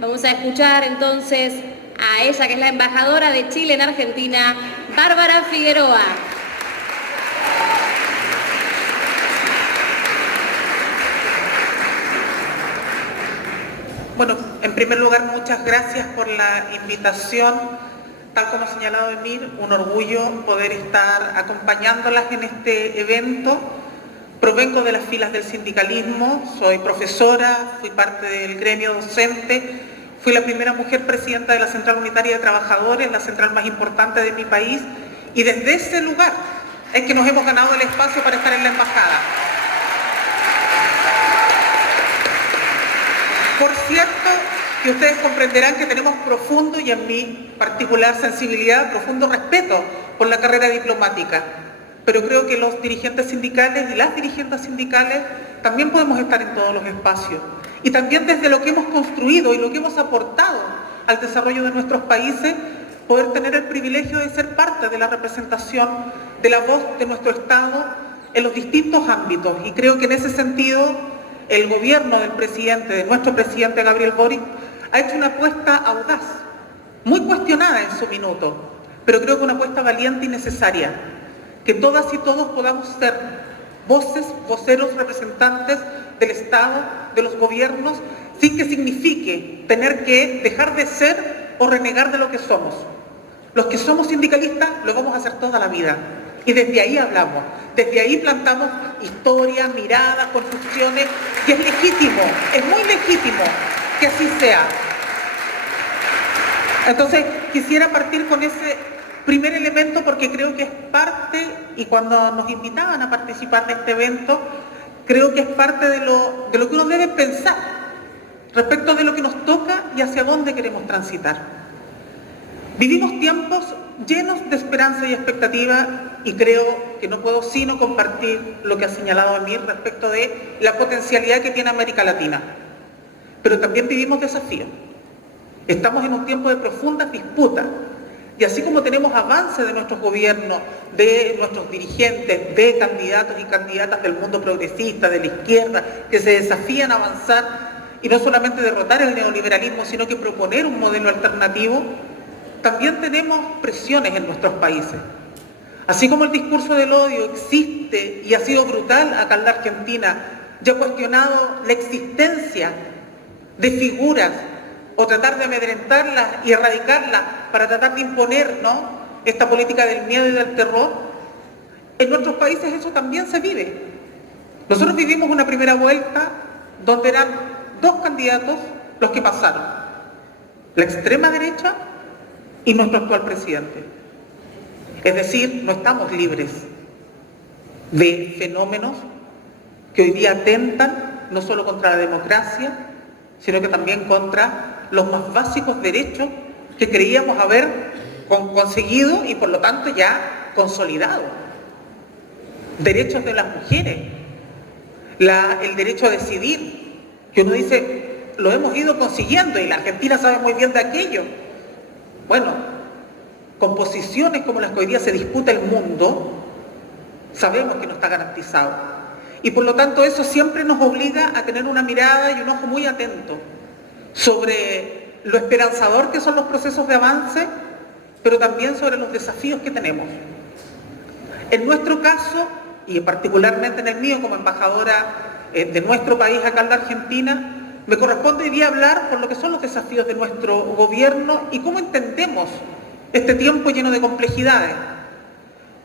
Vamos a escuchar entonces a ella, que es la embajadora de Chile en Argentina, Bárbara Figueroa. Bueno, en primer lugar, muchas gracias por la invitación. Tal como ha señalado Emir, un orgullo poder estar acompañándolas en este evento. Provengo de las filas del sindicalismo, soy profesora, fui parte del gremio docente, fui la primera mujer presidenta de la Central Unitaria de Trabajadores, la central más importante de mi país, y desde ese lugar es que nos hemos ganado el espacio para estar en la embajada. Por cierto, que ustedes comprenderán que tenemos profundo, y en mi particular sensibilidad, profundo respeto por la carrera diplomática. Pero creo que los dirigentes sindicales y las dirigentes sindicales también podemos estar en todos los espacios. Y también desde lo que hemos construido y lo que hemos aportado al desarrollo de nuestros países, poder tener el privilegio de ser parte de la representación de la voz de nuestro Estado en los distintos ámbitos. Y creo que en ese sentido, el gobierno del presidente, de nuestro presidente Gabriel Boric, ha hecho una apuesta audaz, muy cuestionada en su minuto, pero creo que una apuesta valiente y necesaria, que todas y todos podamos ser voces, voceros, representantes del Estado, de los gobiernos, sin que signifique tener que dejar de ser o renegar de lo que somos. Los que somos sindicalistas lo vamos a hacer toda la vida, y desde ahí hablamos, desde ahí plantamos historias, miradas, construcciones, y es legítimo, es muy legítimo que así sea. Entonces, quisiera partir con ese primer elemento porque creo que es parte, y cuando nos invitaban a participar de este evento, creo que es parte de lo que uno debe pensar respecto de lo que nos toca y hacia dónde queremos transitar. Vivimos tiempos llenos de esperanza y expectativa, y creo que no puedo sino compartir lo que ha señalado Emir respecto de la potencialidad que tiene América Latina. Pero también vivimos desafíos. Estamos en un tiempo de profundas disputas, y así como tenemos avances de nuestros gobiernos, de nuestros dirigentes, de candidatos y candidatas del mundo progresista, de la izquierda, que se desafían a avanzar y no solamente derrotar el neoliberalismo, sino que proponer un modelo alternativo, también tenemos presiones en nuestros países. Así como el discurso del odio existe y ha sido brutal acá en la Argentina, ya ha cuestionado la existencia de figuras o tratar de amedrentarlas y erradicarlas para tratar de imponer, ¿no?, esta política del miedo y del terror, en nuestros países eso también se vive. Nosotros vivimos una primera vuelta donde eran dos candidatos los que pasaron, la extrema derecha y nuestro actual presidente. Es decir, no estamos libres de fenómenos que hoy día atentan no solo contra la democracia, sino que también contra los más básicos derechos que creíamos haber conseguido y por lo tanto ya consolidado. Derechos de las mujeres, el derecho a decidir, que uno dice, lo hemos ido consiguiendo y la Argentina sabe muy bien de aquello. Bueno, con posiciones como las que hoy día se disputa el mundo, sabemos que no está garantizado. Y por lo tanto eso siempre nos obliga a tener una mirada y un ojo muy atento sobre lo esperanzador que son los procesos de avance, pero también sobre los desafíos que tenemos. En nuestro caso, y particularmente en el mío como embajadora de nuestro país acá en la Argentina, me corresponde hoy día hablar por lo que son los desafíos de nuestro gobierno y cómo entendemos este tiempo lleno de complejidades,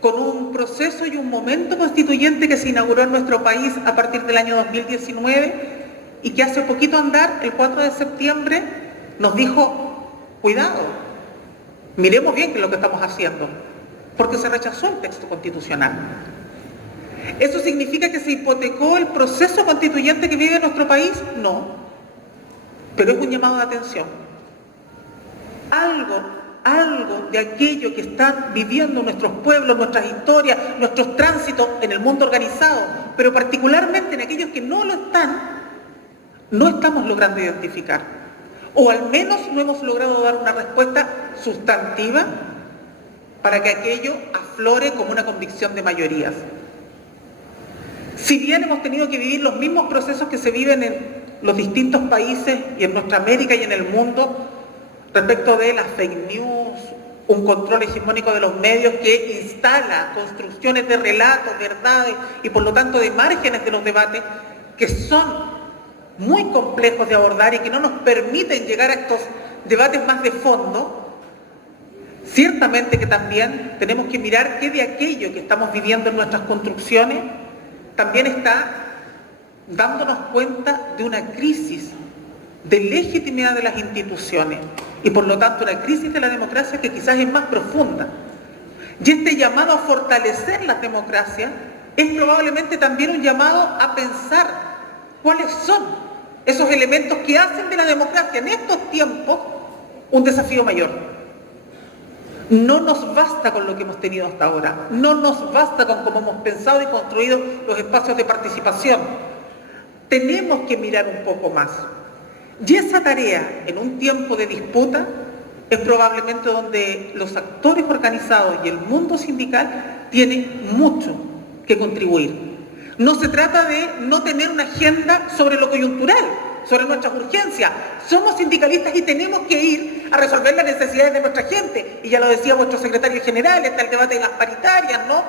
con un proceso y un momento constituyente que se inauguró en nuestro país a partir del año 2019 y que hace poquito andar, el 4 de septiembre, nos dijo, cuidado, miremos bien qué es lo que estamos haciendo, porque se rechazó el texto constitucional. ¿Eso significa que se hipotecó el proceso constituyente que vive nuestro país? No, pero es un llamado de atención. Algo de aquello que están viviendo nuestros pueblos, nuestras historias, nuestros tránsitos en el mundo organizado, pero particularmente en aquellos que no lo están, no estamos logrando identificar. O al menos no hemos logrado dar una respuesta sustantiva para que aquello aflore como una convicción de mayorías. Si bien hemos tenido que vivir los mismos procesos que se viven los distintos países y en nuestra América y en el mundo respecto de las fake news, un control hegemónico de los medios que instala construcciones de relatos, verdades y por lo tanto de márgenes de los debates que son muy complejos de abordar y que no nos permiten llegar a estos debates más de fondo. Ciertamente que también tenemos que mirar qué de aquello que estamos viviendo en nuestras construcciones también está dándonos cuenta de una crisis de legitimidad de las instituciones y por lo tanto una crisis de la democracia que quizás es más profunda. Y este llamado a fortalecer las democracias es probablemente también un llamado a pensar cuáles son esos elementos que hacen de la democracia en estos tiempos un desafío mayor. No nos basta con lo que hemos tenido hasta ahora, no nos basta con cómo hemos pensado y construido los espacios de participación. Tenemos que mirar un poco más. Y esa tarea, en un tiempo de disputa, es probablemente donde los actores organizados y el mundo sindical tienen mucho que contribuir. No se trata de no tener una agenda sobre lo coyuntural, sobre nuestras urgencias. Somos sindicalistas y tenemos que ir a resolver las necesidades de nuestra gente. Y ya lo decía vuestro secretario general, está el debate de las paritarias, ¿no?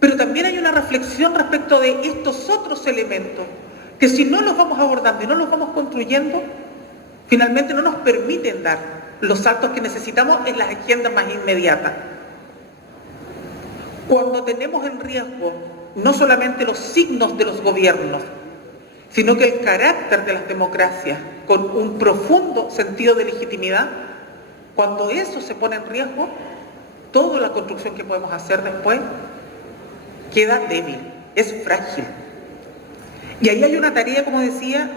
Pero también hay una reflexión respecto de estos otros elementos que si no los vamos abordando y no los vamos construyendo, finalmente no nos permiten dar los saltos que necesitamos en las agendas más inmediatas. Cuando tenemos en riesgo no solamente los signos de los gobiernos, sino que el carácter de las democracias, con un profundo sentido de legitimidad, cuando eso se pone en riesgo, toda la construcción que podemos hacer después queda débil, es frágil. Y ahí hay una tarea, como decía,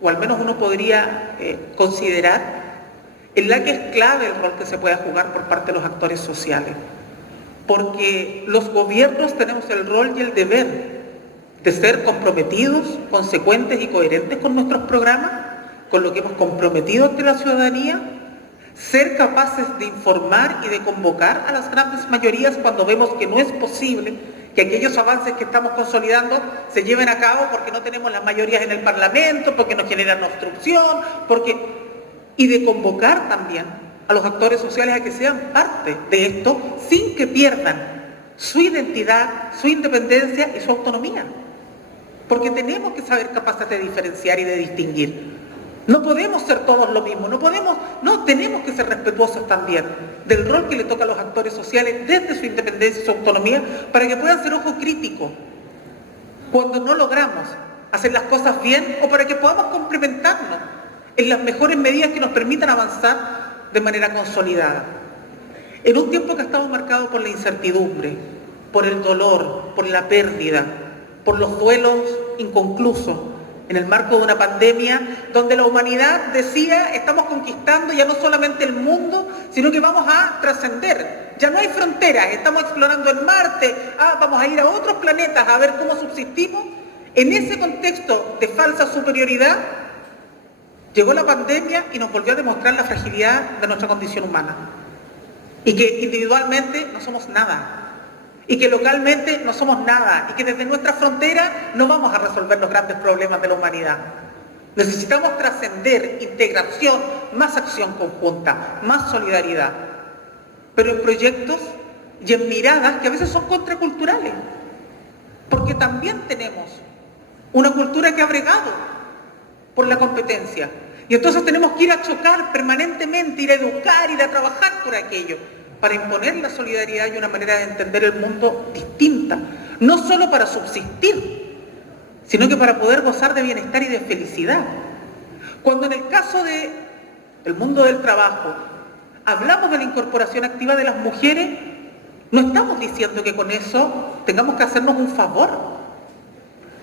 o al menos uno podría considerar, en la que es clave el rol que se pueda jugar por parte de los actores sociales. Porque los gobiernos tenemos el rol y el deber de ser comprometidos, consecuentes y coherentes con nuestros programas, con lo que hemos comprometido ante la ciudadanía, ser capaces de informar y de convocar a las grandes mayorías cuando vemos que no es posible que aquellos avances que estamos consolidando se lleven a cabo porque no tenemos las mayorías en el Parlamento, porque nos generan obstrucción, y de convocar también a los actores sociales a que sean parte de esto sin que pierdan su identidad, su independencia y su autonomía. Porque tenemos que saber capaces de diferenciar y de distinguir. No podemos ser todos lo mismo, tenemos que ser respetuosos también del rol que le toca a los actores sociales desde su independencia y su autonomía para que puedan ser ojo crítico cuando no logramos hacer las cosas bien o para que podamos complementarnos en las mejores medidas que nos permitan avanzar de manera consolidada. En un tiempo que ha estado marcado por la incertidumbre, por el dolor, por la pérdida, por los duelos inconclusos, en el marco de una pandemia donde la humanidad decía estamos conquistando ya no solamente el mundo, sino que vamos a trascender. Ya no hay fronteras, estamos explorando en Marte, vamos a ir a otros planetas a ver cómo subsistimos. En ese contexto de falsa superioridad, llegó la pandemia y nos volvió a demostrar la fragilidad de nuestra condición humana. Y que individualmente no somos nada. Y que localmente no somos nada, y que desde nuestra frontera no vamos a resolver los grandes problemas de la humanidad. Necesitamos trascender, integración, más acción conjunta, más solidaridad, pero en proyectos y en miradas que a veces son contraculturales, porque también tenemos una cultura que ha bregado por la competencia, y entonces tenemos que ir a chocar permanentemente, ir a educar, ir a trabajar por aquello, para imponer la solidaridad y una manera de entender el mundo distinta, no solo para subsistir, sino que para poder gozar de bienestar y de felicidad. Cuando en el caso del mundo del trabajo hablamos de la incorporación activa de las mujeres, no estamos diciendo que con eso tengamos que hacernos un favor.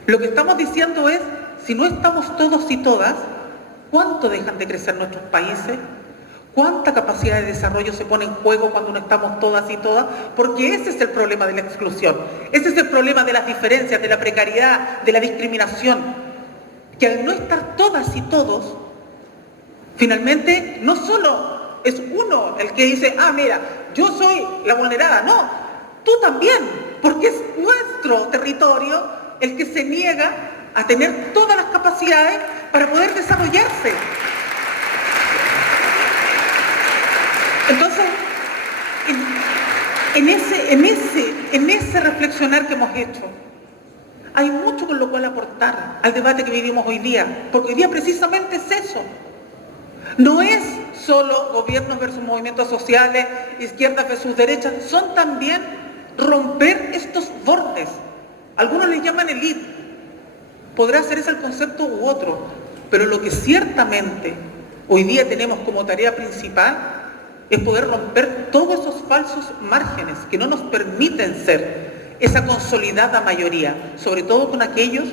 Lo que estamos diciendo es, si no estamos todos y todas, ¿cuánto dejan de crecer nuestros países? ¿Cuánta capacidad de desarrollo se pone en juego cuando no estamos todas y todas? Porque ese es el problema de la exclusión, ese es el problema de las diferencias, de la precariedad, de la discriminación, que al no estar todas y todos, finalmente no solo es uno el que dice, mira, yo soy la vulnerada, no, tú también, porque es nuestro territorio el que se niega a tener todas las capacidades para poder desarrollarse. Entonces, en ese reflexionar que hemos hecho, hay mucho con lo cual aportar al debate que vivimos hoy día, porque hoy día precisamente es eso. No es solo gobiernos versus movimientos sociales, izquierdas versus derechas, son también romper estos bordes. Algunos les llaman elite, podrá ser ese el concepto u otro, pero lo que ciertamente hoy día tenemos como tarea principal es poder romper todos esos falsos márgenes que no nos permiten ser esa consolidada mayoría, sobre todo con aquellos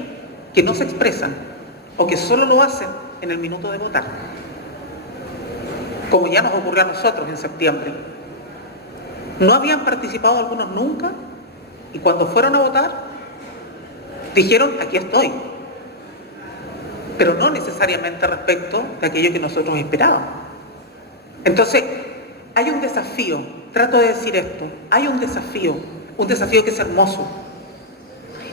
que no se expresan o que solo lo hacen en el minuto de votar, como ya nos ocurrió a nosotros en septiembre. No habían participado algunos nunca y cuando fueron a votar dijeron: aquí estoy, pero no necesariamente respecto de aquello que nosotros esperábamos. Entonces, hay un desafío, trato de decir esto, hay un desafío que es hermoso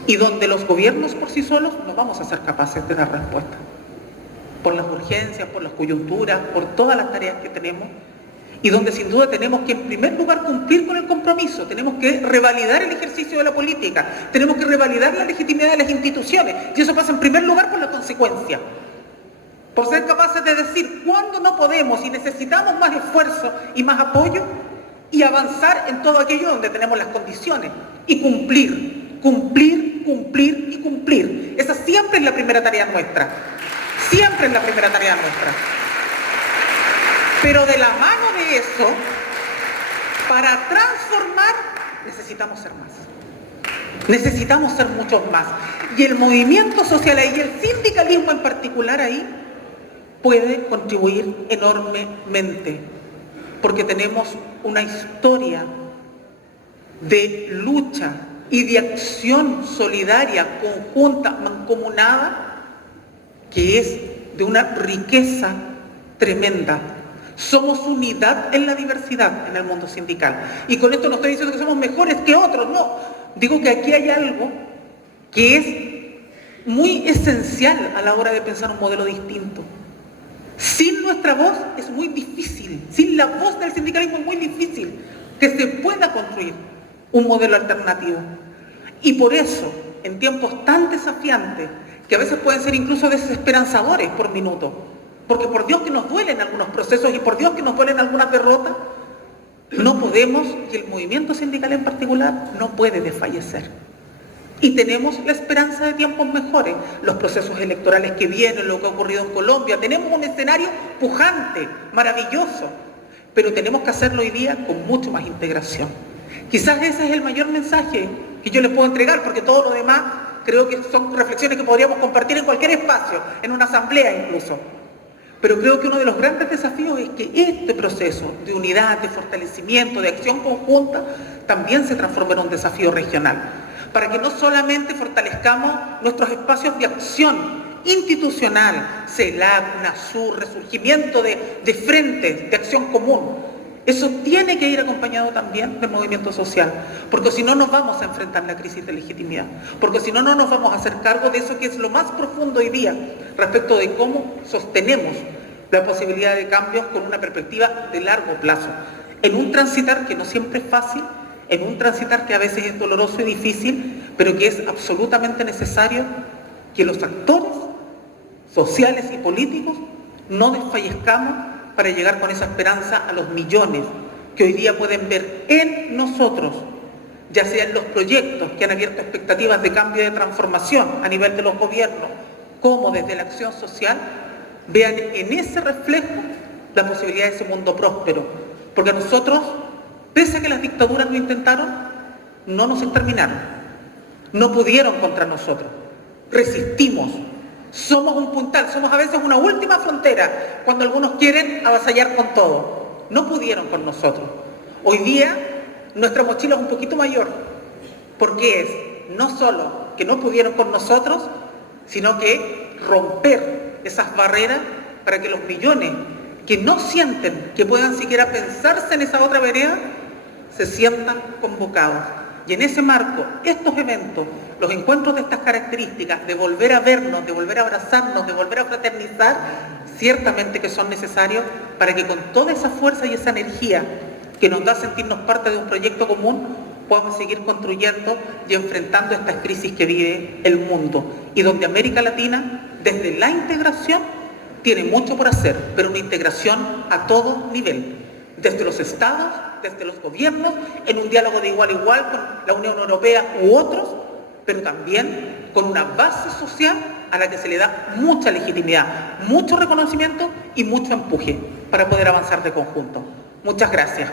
y donde los gobiernos por sí solos no vamos a ser capaces de dar respuesta, por las urgencias, por las coyunturas, por todas las tareas que tenemos, y donde sin duda tenemos que en primer lugar cumplir con el compromiso, tenemos que revalidar el ejercicio de la política, tenemos que revalidar la legitimidad de las instituciones, y eso pasa en primer lugar por la consecuencia, por ser capaces de decir cuándo no podemos y necesitamos más esfuerzo y más apoyo, y avanzar en todo aquello donde tenemos las condiciones, y cumplir, cumplir, cumplir y cumplir. Esa siempre es la primera tarea nuestra, siempre es la primera tarea nuestra. Pero de la mano de eso, para transformar, necesitamos ser más. Necesitamos ser muchos más. Y el movimiento social ahí, y el sindicalismo en particular ahí, puede contribuir enormemente. Porque tenemos una historia de lucha y de acción solidaria, conjunta, mancomunada, que es de una riqueza tremenda. Somos unidad en la diversidad en el mundo sindical. Y con esto no estoy diciendo que somos mejores que otros, no. Digo que aquí hay algo que es muy esencial a la hora de pensar un modelo distinto. Sin nuestra voz es muy difícil, sin la voz del sindicalismo es muy difícil que se pueda construir un modelo alternativo. Y por eso, en tiempos tan desafiantes, que a veces pueden ser incluso desesperanzadores por minuto, porque por Dios que nos duelen algunos procesos y por Dios que nos duelen algunas derrotas, no podemos, y el movimiento sindical en particular, no puede desfallecer. Y tenemos la esperanza de tiempos mejores, los procesos electorales que vienen, lo que ha ocurrido en Colombia, tenemos un escenario pujante, maravilloso, pero tenemos que hacerlo hoy día con mucho más integración. Quizás ese es el mayor mensaje que yo les puedo entregar, porque todo lo demás creo que son reflexiones que podríamos compartir en cualquier espacio, en una asamblea incluso. Pero creo que uno de los grandes desafíos es que este proceso de unidad, de fortalecimiento, de acción conjunta, también se transforme en un desafío regional, para que no solamente fortalezcamos nuestros espacios de acción institucional, CELAC, UNASUR, resurgimiento de frentes de acción común. Eso tiene que ir acompañado también del movimiento social, porque si no nos vamos a enfrentar la crisis de legitimidad, porque si no, no nos vamos a hacer cargo de eso que es lo más profundo hoy día respecto de cómo sostenemos la posibilidad de cambios con una perspectiva de largo plazo, en un transitar que no siempre es fácil, en un transitar que a veces es doloroso y difícil, pero que es absolutamente necesario que los actores sociales y políticos no desfallezcamos para llegar con esa esperanza a los millones que hoy día pueden ver en nosotros, ya sea en los proyectos que han abierto expectativas de cambio y de transformación a nivel de los gobiernos, como desde la acción social, vean en ese reflejo la posibilidad de ese mundo próspero. Porque nosotros, pese a que las dictaduras lo intentaron, no nos exterminaron, no pudieron contra nosotros, resistimos. Somos un puntal, somos a veces una última frontera cuando algunos quieren avasallar con todo. No pudieron con nosotros. Hoy día nuestra mochila es un poquito mayor, porque es no solo que no pudieron con nosotros, sino que romper esas barreras para que los millones que no sienten que puedan siquiera pensarse en esa otra vereda, se sientan convocados. Y en ese marco, estos eventos, los encuentros de estas características, de volver a vernos, de volver a abrazarnos, de volver a fraternizar, ciertamente que son necesarios para que con toda esa fuerza y esa energía que nos da sentirnos parte de un proyecto común, podamos seguir construyendo y enfrentando estas crisis que vive el mundo y donde América Latina, desde la integración, tiene mucho por hacer, pero una integración a todo nivel, desde los estados, desde los gobiernos, en un diálogo de igual a igual con la Unión Europea u otros, pero también con una base social a la que se le da mucha legitimidad, mucho reconocimiento y mucho empuje para poder avanzar de conjunto. Muchas gracias.